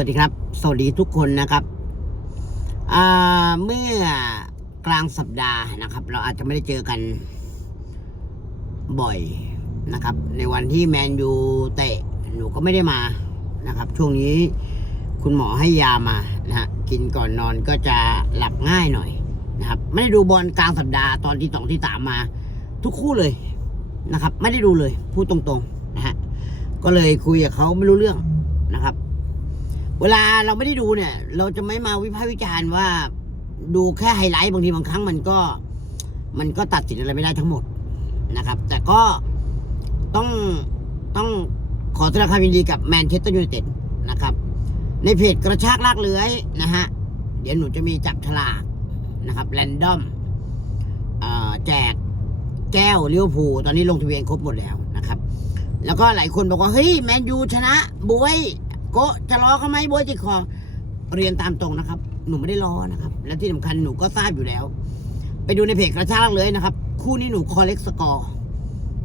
วัสดีครับ สวัสดีทุกคนนะครับเมื่อกลางสัปดาห์นะครับ เราอาจจะไม่ได้เจอกันบ่อยนะครับ ในวันที่แมนยูเตะหนูก็ไม่ได้มานะครับ ช่วงนี้คุณหมอให้ยามานะฮะกินก่อนนอนก็จะหลับง่ายหน่อยนะครับ ไม่ได้ดูบอลกลางสัปดาห์ตอนที่สองที่สามมา ทุกคู่เลยนะครับ ไม่ได้ดูเลยพูดตรงๆนะฮะก็เลยคุยกับเขาไม่รู้เรื่องนะครับ เวลาเราไม่ได้ดูเนี่ย เราจะไม่มาวิพากษ์วิจารณ์ว่า ดูแค่ไฮไลท์บางทีบางครั้งมันก็ มันก็ตัดสินอะไรไม่ได้ทั้งหมดนะครับ แต่ก็ต้องต้องขอแสดงความยินดีกับแมนเชสเตอร์ยูไนเต็ดนะครับ ในเพจกระชากลากเลื้อยนะฮะ เดี๋ยวหนูจะมีจับฉลากนะครับแรนดอมแจกแก้วเลิเวอร์พูตอนนี้ลงทะเบียนครบหมดแล้วนะครับ แล้วก็หลายคนบอกว่า เฮ้ย แมนยูชนะบวย โกะจะรอเขาไหมบวยจิคอเรียนตามตรงนะครับ หนูไม่ได้รอนะครับ และที่สำคัญหนูก็ทราบอยู่แล้ว ไปดูในเพจกระชากเลยนะครับ คู่นี้หนูคอเล็กสกอร์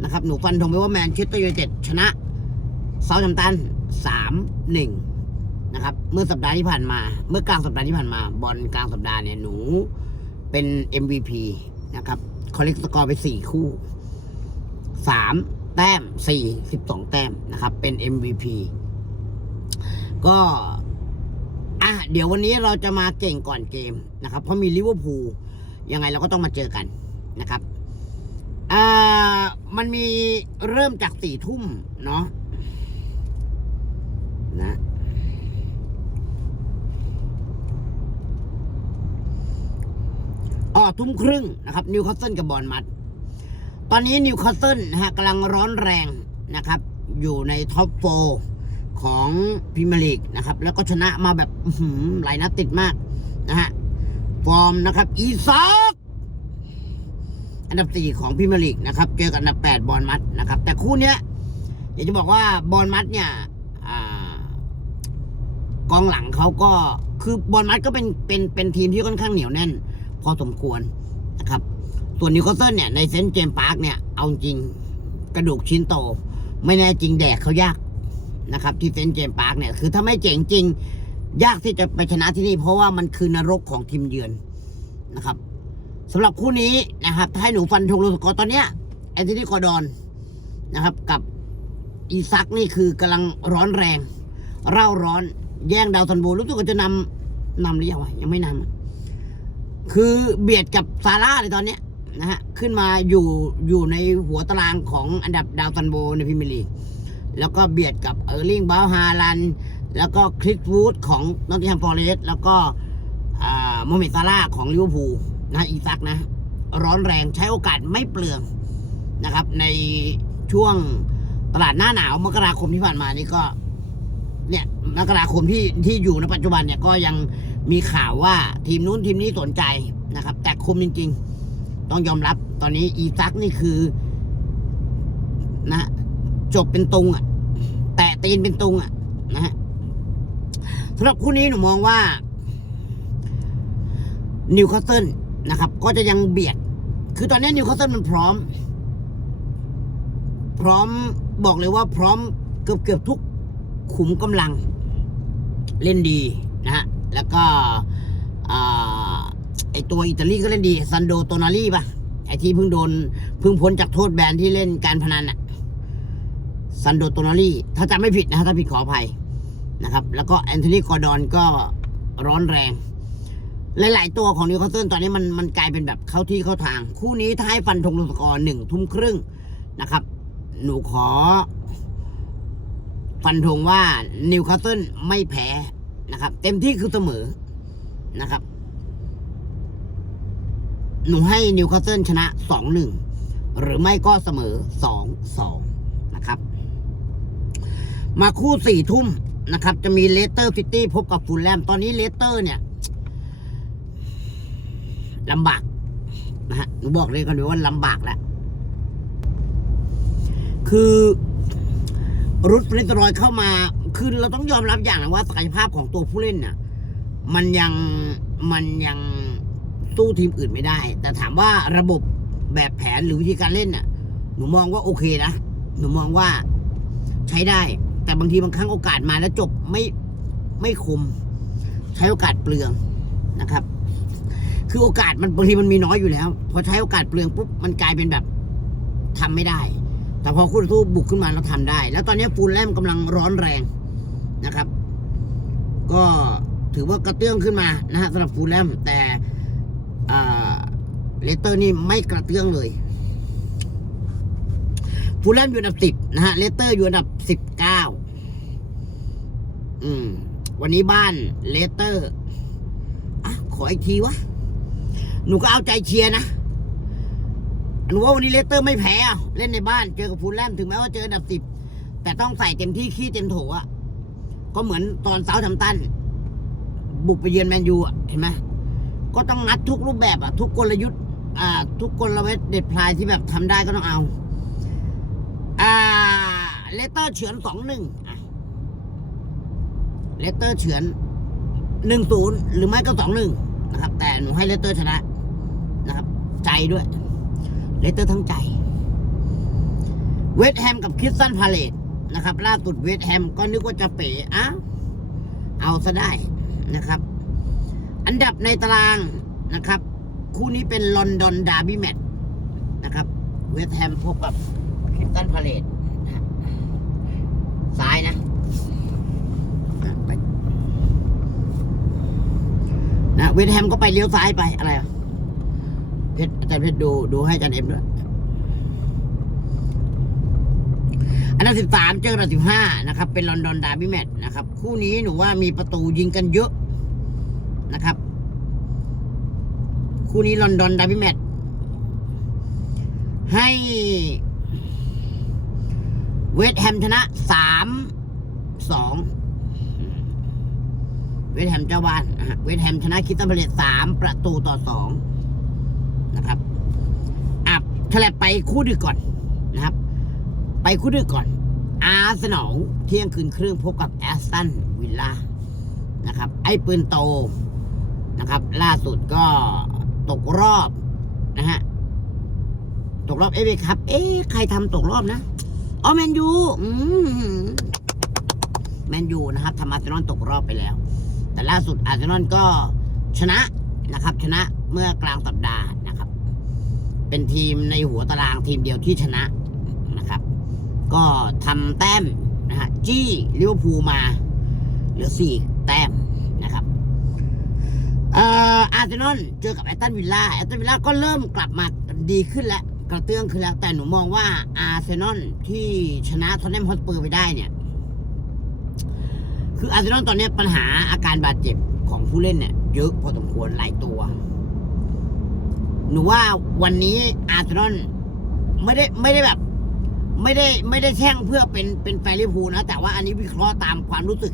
นะครับ หนูฟันธงไปว่าแมนเชสเตอร์ยูไนเต็ดชนะเซาท์แฮมป์ตันสามหนึ่งนะครับ เมื่อสัปดาห์ที่ผ่านมา เมื่อกลางสัปดาห์ที่ผ่านมา บอลกลางสัปดาห์เนี่ยหนูเป็น MVP นะครับคอเล็กสกอร์ไปสี่คู่สามแต้มสี่สิบสองแต้มนะครับ เป็น MVP ก็อะเดี๋ยววันนี้เราจะมาเก่งก่อนเกมนะครับ เพราะมีลิเวอร์พูลยังไงเราก็ต้องมาเจอกันนะครับอ่ามันมีเริ่มจากสี่ทุ่มเนาะนะอ๋อทุ่มครึ่งนะครับนิวคาสเซิลกับบอลมัด ตอนนี้นิวคาสเซิลนะฮะกำลังร้อนแรงนะครับ อยู่ในท็อปโฟ ของพรีเมียร์ลีกนะครับ แล้วก็ชนะมาแบบหลายนัดติดมากนะฮะฟอร์มนะครับ อีซักอันดับสี่ของพรีเมียร์ลีกนะครับ เจอกับอันดับแปดบอลมัดนะครับ แต่คู่เนี้ยอยากจะบอกว่าบอลมัดเนี่ยอกองหลังเขาก็คือบอลมัดก็เป็นเป็นเป็นทีมที่ค่อนข้างเหนียวแน่น พอสมควรนะครับ ส่วนนิวคาสเซิลเนี่ยในเซนต์เจมส์พาร์คเนี่ยเอาจริงกระดูกชิ้นโต ไม่แน่จริงแดกเขายาก นะครับที่เซนต์เจมส์พาร์คเนี่ยคือถ้าไม่เจ๋งจริง ยากที่จะไปชนะที่นี่ เพราะว่ามันคือนรกของทีมเยือนนะครับสำหรับคู่นี้นะครับถ้าให้หนูฟันธงลูกสกอร์ตอนเนี้ยแอนโทนีกอร์ดอนนะครับกับอีซักนี่คือกำลังร้อนแรง เร่าร้อนแย่งดาวซันโบรู้สึกว่าจะนำนำหรือยังวะยังไม่นำคือเบียดกับซาร่าเลยตอนเนี้ยนะฮะขึ้นมาอยู่อยู่ในหัวตารางของอันดับดาวซันโบในพรีเมียร์ลีก แล้วก็เบียดกับเออร์ลิงบาวน์ฮาลัน แล้วก็คลิกวูดของนอตติแฮมฟอร์เรสแล้วก็อ่าโมเมซาร่าของลิเวอร์พูลนะอีซักนะ ร้อนแรงใช้โอกาสไม่เปลืองนะครับ ในช่วงตลาดหน้าหนาวมกราคมที่ผ่านมานี่ก็ เนี่ยมกราคมที่ที่อยู่ในปัจจุบันเนี่ยก็ยังมีข่าวว่าทีมนู้นทีมนี้สนใจนะครับ แต่คุมจริง ๆ ต้องยอมรับตอนนี้อีซักนี่คือนะ จบเป็นตุงอะ แตะตีนเป็นตุงอะ นะฮะสำหรับคู่นี้หนูมองว่านิวคาสเซิลนะครับ ก็จะยังเบียด คือตอนนี้นิวคาสเซิลมันพร้อม พร้อมบอกเลยว่าพร้อมเกือบเกือบทุกขุมกำลัง เล่นดีนะฮะ แล้วก็ไอตัวอิตาลีก็เล่นดี ซันโดโตนาลีป่ะ ไอที่เพิ่งโดน เพิ่งพ้นจากโทษแบนที่เล่นการพนันอะ ซันโดโตนาลีถ้าจำไม่ผิดนะฮะถ้าผิดขออภัยนะครับ แล้วก็แอนโทนีกอร์ดอนก็ร้อนแรง หลาย ๆ ตัวของนิวคาสเซิลตอนนี้มันมันกลายเป็นแบบเข้าที่เข้าทาง คู่นี้ถ้าให้ฟันธงลงสกอร์หนึ่งทุ่มครึ่งนะครับ หนูขอ ฟันธงว่านิวคาสเซิลไม่แพ้นะครับ เต็มที่คือเสมอนะครับ หนูให้นิวคาสเซิลชนะสองหนึ่งหรือไม่ก็เสมอสองสองนะครับ มาคู่สี่ทุ่มนะครับ จะมีเลสเตอร์ซิตี้พบกับฟูลแลมตอนนี้เลสเตอร์เนี่ยลำบากนะฮะหนูบอกเลยกันเลยว่าลำบากแล้วคือรุดฟริสรอยเข้ามา คือเราต้องยอมรับอย่างนะว่าศักยภาพของตัวผู้เล่นน่ะ มันยังมันยังสู้ทีมอื่นไม่ได้ แต่ถามว่าระบบแบบแผนหรือวิธีการเล่นน่ะ หนูมองว่าโอเคนะ หนูมองว่าใช้ได้ แต่บางทีบางครั้งโอกาสมาแล้วจบไม่ไม่คมใช้โอกาสเปลืองนะครับ คือโอกาสมันบางทีมันมีน้อยอยู่แล้วพอใช้โอกาสเปลืองปุ๊บมันกลายเป็นแบบทำไม่ได้ แต่พอคู่ต่อสู้บุกขึ้นมาเราทำได้ แล้วตอนนี้ฟูลแลมกำลังร้อนแรงนะครับ ก็ถือว่ากระเตื้องขึ้นมานะฮะสำหรับฟูลแลมแต่เลสเตอร์นี่ไม่กระเตื้องเลยฟูลแลมอยู่อันดับสิบนะฮะเลสเตอร์อยู่อันดับสิบเก้า อืม วันนี้บ้านเลสเตอร์อะขออีกทีวะ หนูก็เอาใจเชียร์นะหนูว่าวันนี้เลสเตอร์ไม่แพ้เล่นในบ้านเจอกับฟูลแลมถึงแม้ว่าเจออันดับสิบแต่ต้องใส่เต็มที่ขี้เต็มโถอะก็เหมือนตอนเซาท์แฮมป์ตัน บุกไปเยือนแมนยูอะเห็นไหมก็ต้องงัดทุกรูปแบบอะทุกกลยุทธ์อ่า ทุกกลเวทเด็ดพลายที่แบบทำได้ก็ต้องเอา อ่าเลสเตอร์เฉือนสองหนึ่ง เลสเตอร์เฉือนหนึ่งศูนย์หรือไม่ก็สองหนึ่งนะครับ แต่หนูให้เลสเตอร์ชนะนะครับ ใจด้วยเลสเตอร์ทั้งใจ เวสแฮมกับคริสตันพาเลตนะครับล่าสุดเวสแฮมก็นึกว่าจะเป๋อ้าเอาซะได้นะครับ อันดับในตารางนะครับ คู่นี้เป็นลอนดอนดาร์บี้แมตช์นะครับ เวสแฮมพบกับคริสตันพาเลตนะซ้ายนะอะไปนะ เวสต์แฮมก็ไปเลี้ยวซ้ายไปอะไรอะเพชรอาจารย์เพชรดูดูให้อาจารย์เอ็มด้วยอันดับสิบสามเจออันดับสิบห้านะครับ เป็นลอนดอนดาร์บี้แมตช์นะครับ คู่นี้หนูว่ามีประตูยิงกันเยอะนะครับ คู่นี้ลอนดอนดาร์บี้แมตช์ให้เวสต์แฮมชนะสามสอง เวสแฮมเจ้าบ้านนะฮะเวสแฮมชนะคิสตันพาเลตสามประตูต่อสองนะครับอับฉลับไปคู่ดึกก่อนนะครับ ไปคู่ดึกก่อน อาร์เซนอลเที่ยงคืนครึ่งพบกับแอสตันวิลล่านะครับ ไอ้ปืนโตนะครับ ล่าสุดก็ตกรอบนะฮะตกรอบเอฟเอครับ เอ๊ะใครทำตกรอบนะอ๋อแมนยูอืมแมนยูนะครับทำอาร์เซนอลตกรอบไปแล้ว แต่ล่าสุดอาร์เซนอลก็ชนะนะครับ ชนะเมื่อกลางสัปดาห์นะครับ เป็นทีมในหัวตารางทีมเดียวที่ชนะนะครับ ก็ทำแต้มนะฮะจี้ลิเวอร์พูลมาเหลือสี่แต้มนะครับเอ่ออาร์เซนอลเจอกับแอตตันวิลล่าแอตตันวิลล่าก็เริ่มกลับมาดีขึ้นแล้วกระเตื้องขึ้นแล้ว แต่หนูมองว่าอาร์เซนอลที่ชนะทอนแนมฮอตเปอร์ไปได้เนี่ย คืออาร์เซนอลตอนนี้ปัญหาอาการบาดเจ็บของผู้เล่นเนี่ย เยอะพอสมควรหลายตัว หนูว่าวันนี้อาร์เซนอลไม่ได้ไม่ได้แบบ ไม่ได้ไม่ได้แช่งเพื่อเป็นเป็นแฟนลิเวอร์พูลนะ แต่ว่าอันนี้วิเคราะห์ตามความรู้สึก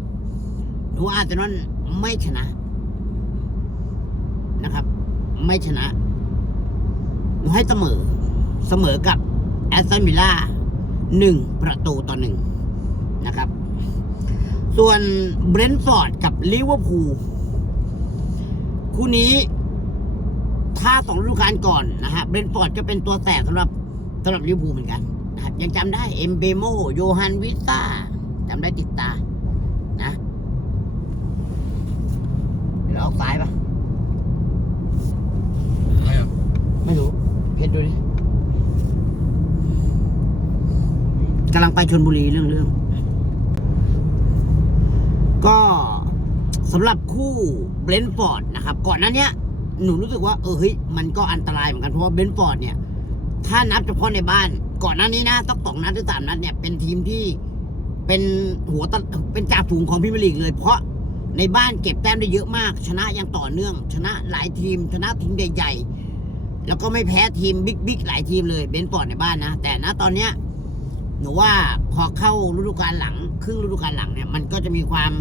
หนูว่าอาร์เซนอลไม่ชนะนะครับ ไม่ชนะ หนูให้เสมอ เสมอกับแอสตันวิลล่าหนึ่งประตูต่อหนึ่งนะครับ ส่วนเบรนท์ฟอร์ดกับลิเวอร์พูลคู่นี้ถ้าสองฤดูกาลก่อนนะฮะเบรนท์ฟอร์ดก็เป็นตัวแสบสำหรับสำหรับลิเวอร์พูลเหมือนกันนะครับยังจำได้เอ็มเบโมโยฮันวิซ่าจำได้ติดตานะเราออกซ้ายปะไม่รู้ เพชรดูดิกำลังไปชนบุรีเรื่องเรื่อง ก็สำหรับคู่เบรนท์ฟอร์ดนะครับ ก่อนหน้าเนี้ยหนูรู้สึกว่าเออเฮ้ยมันก็อันตรายเหมือนกันเพราะว่าเบรนท์ฟอร์ดเนี่ย ถ้านับเฉพาะในบ้าน ก่อนหน้านี้นะต้องสองนัดหรือสามนัดเนี่ยเป็นทีมที่เป็นหัวตะเป็นจ่าฝูงของพรีเมียร์ลีกเลย เพราะในบ้านเก็บแต้มได้เยอะมาก ชนะอย่างต่อเนื่อง ชนะหลายทีม ชนะทีมใหญ่ๆแล้วก็ไม่แพ้ทีมบิ๊กบิ๊กหลายทีมเลยเบนฟอร์ดในบ้านนะ แต่ณตอนเนี้ย หนูว่าพอเข้าฤดูกาลหลัง ครึ่งฤดูกาลหลังเนี่ย มันก็จะมีความ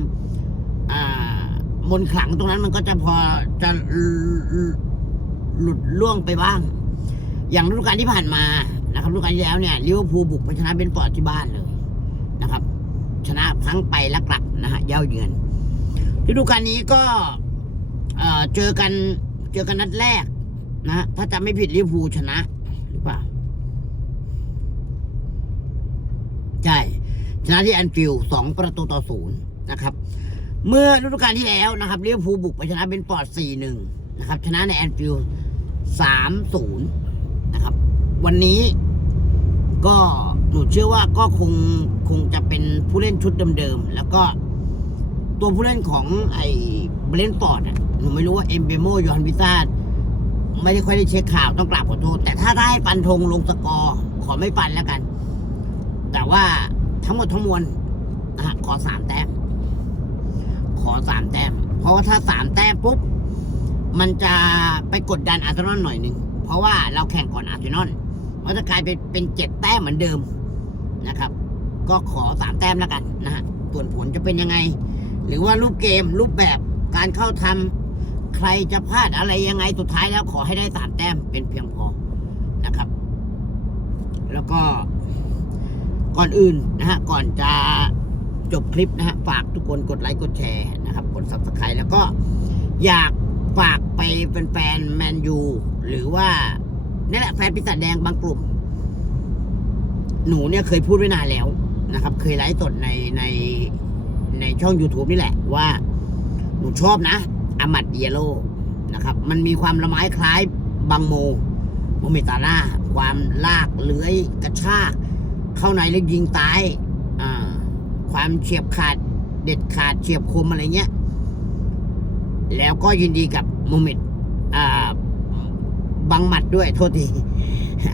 มนขลังตรงนั้นมันก็จะพอจะหลุดล่วงไปบ้าง อย่างฤดูกาลที่ผ่านมานะครับฤดูกาลที่แล้วเนี่ยลิเวอร์พูลบุกไปชนะเบนฟอร์ดที่บ้านเลยนะครับ ชนะทั้งไปและกลับนะฮะเย้าเยือนฤดูกาลนี้ก็เจอกันเจอกันนัดแรกนะฮะถ้าจำไม่ผิดลิเวอร์พูลชนะหรือเปล่า ใช่ ชนะที่แอนฟิลด์สองประตูต่อศูนย์นะครับ เมื่อฤดูกาลที่แล้วนะครับเลี้ยวภูบุกไปชนะเบนฟอร์ด4-1นะครับชนะในแอนฟิลด์3-0นย์นะครับ วันนี้ก็หนูเชื่อว่าก็คงคงจะเป็นผู้เล่นชุดเดิมๆ แล้วก็ตัวผู้เล่นของไอ้เบรนฟอร์ดอะหนูไม่รู้ว่าเอ็มเบโมยอนวิซาไม่ได้ค่อยได้เช็คข่าวต้องกราบขอโทษ แต่ถ้าได้ฟันธงลงสกอร์ ขอไม่ฟันแล้วกัน แต่ว่าทั้งหมดทั้งมวลนะฮะขอสามแต้ม ขอสามแต้ม เพราะว่าถ้าสามแต้มปุ๊บ มันจะไปกดดันอาร์เซนอลหน่อยหนึ่ง เพราะว่าเราแข่งก่อนอาร์เซนอลมันจะกลายเป็นเป็นเจ็ดแต้มเหมือนเดิมนะครับ ก็ขอสามแต้มแล้วกันนะฮะส่วนผลจะเป็นยังไง หรือว่ารูปเกมรูปแบบการเข้าทำใครจะพลาดอะไรยังไงสุดท้ายแล้วขอให้ได้สามแต้มเป็นเพียงพอนะครับ แล้วก็ ก่อนอื่นนะฮะก่อนจะจบคลิปนะฮะฝากทุกคนกดไลค์กดแชร์นะครับกด subscribe แล้วก็อยากฝากไปเป็นแฟนแมนยูหรือว่านี่แหละแฟนปีศาจแดงบางกลุ่ม หนูเนี่ยเคยพูดไว้นานแล้วนะครับ เคยไลฟ์สดในในในช่อง YouTube นี่แหละว่า หนูชอบนะอามัดเยโลนะครับ มันมีความละไม้คล้ายบางโมโมเมตาล่า ความลากเลื้อยกระชาก เข้าในแล้วยิงตายความเฉียบขาดเด็ดขาดเฉียบคมอะไรเงี้ย แล้วก็ยินดีกับโมเมตอ่าบังหมัดด้วยโทษที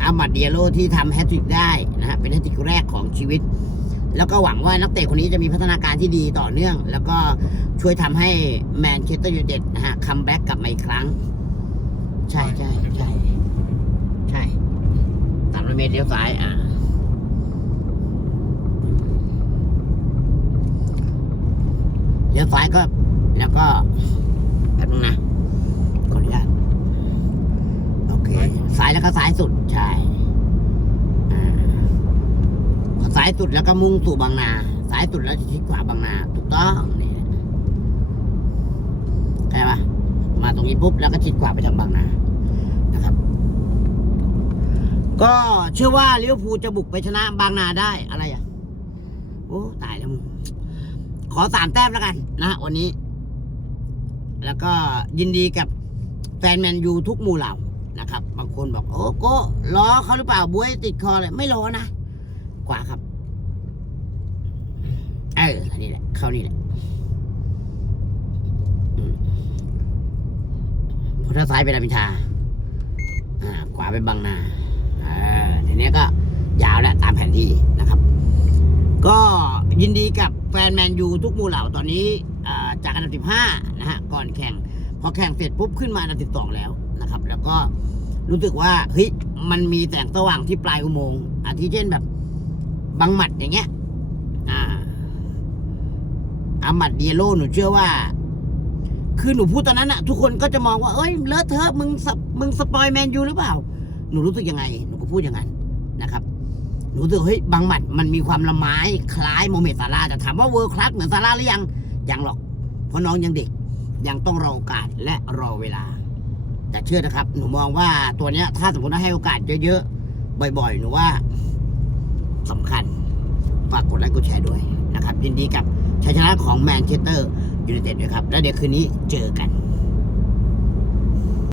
อามัดเดียโลที่ทำแฮตทริกได้นะฮะเป็นแฮตทริกแรกของชีวิต แล้วก็หวังว่านักเตะคนนี้จะมีพัฒนาการที่ดีต่อเนื่อง แล้วก็ช่วยทำให้แมนเชสเตอร์ยูไนเต็ดนะฮะคัมแบ็กกลับมาอีกครั้ง ใช่ใช่ใช่ใช่สามร้อยเมตรเลี้ยวซ้ายอ่า เลี้ยวซ้ายก็ แล้วก็แป๊บนึงนะขออนุญาตโอเคซ้ายแล้วก็ซ้ายสุดใช่อ่าซ้ายสุดแล้วก็มุ่งสู่บางนาซ้ายสุดแล้วจะชิดขวาบางนาถูกต้องนี่แหละใช่ปะมาตรงนี้ปุ๊บแล้วก็ชิดขวาไปทางบางนานะครับ ก็เชื่อว่าลิเวอร์พูลจะบุกไปชนะบางนาได้อะไรอะโอ้ตายแล้วมึง ขอสามแต้มแล้วกันนะวันนี้ แล้วก็ยินดีกับแฟนแมนยูทุกหมู่เหล่านะครับ บางคนบอกโอ้โก็ล้อเขาหรือเปล่าบวยติดคอเลยไม่ล้อนะขวาครับเอออันนี้แหละเขานี่แหละพอถ้าซ้ายเป็นรามินทาอ่าขวาเป็นบางนาอ่าทีนี้ก็ยาวแล้วตามแผนที่นะครับ ก็ยินดีกับแฟนแมนยูทุกหมู่เหล่าตอนนี้จากอันดับ 15 นะฮะ ก่อนแข่ง พอแข่งเสร็จปุ๊บขึ้นมาอันดับ 12 แล้วนะครับ แล้วก็รู้สึกว่าเฮ้ยมันมีแสงสว่างที่ปลายอุโมงค์อาทิเช่นแบบบังหมัดอย่างเงี้ยอ่าอามัดเดียโลหนูเชื่อว่า คือหนูพูดตอนนั้นอะทุกคนก็จะมองว่า เอ้ยเลอะเทอะมึงสปมึงสปอยแมนยูหรือเปล่า หนูรู้สึกยังไง หนูก็พูดอย่างนั้นนะครับ รู้สึกเฮ้ยบางหมัดมันมีความละไม้คล้ายโมเมดซาร่าแต่ถามว่าเวิร์คลาสเหมือนซาร่าหรือยังยังหรอก เพราะน้องยังเด็กยังต้องรอโอกาสและรอเวลา แต่เชื่อนะครับ หนูมองว่าตัวเนี้ย ถ้าสมมติว่าให้โอกาสเยอะๆ บ่อยๆ หนูว่าสำคัญ ฝากกดไลค์กดแชร์ด้วยนะครับ ยินดีกับชัยชนะของแมนเชสเตอร์ยูไนเต็ดด้วยครับ แล้วเดี๋ยวคืนนี้เจอกัน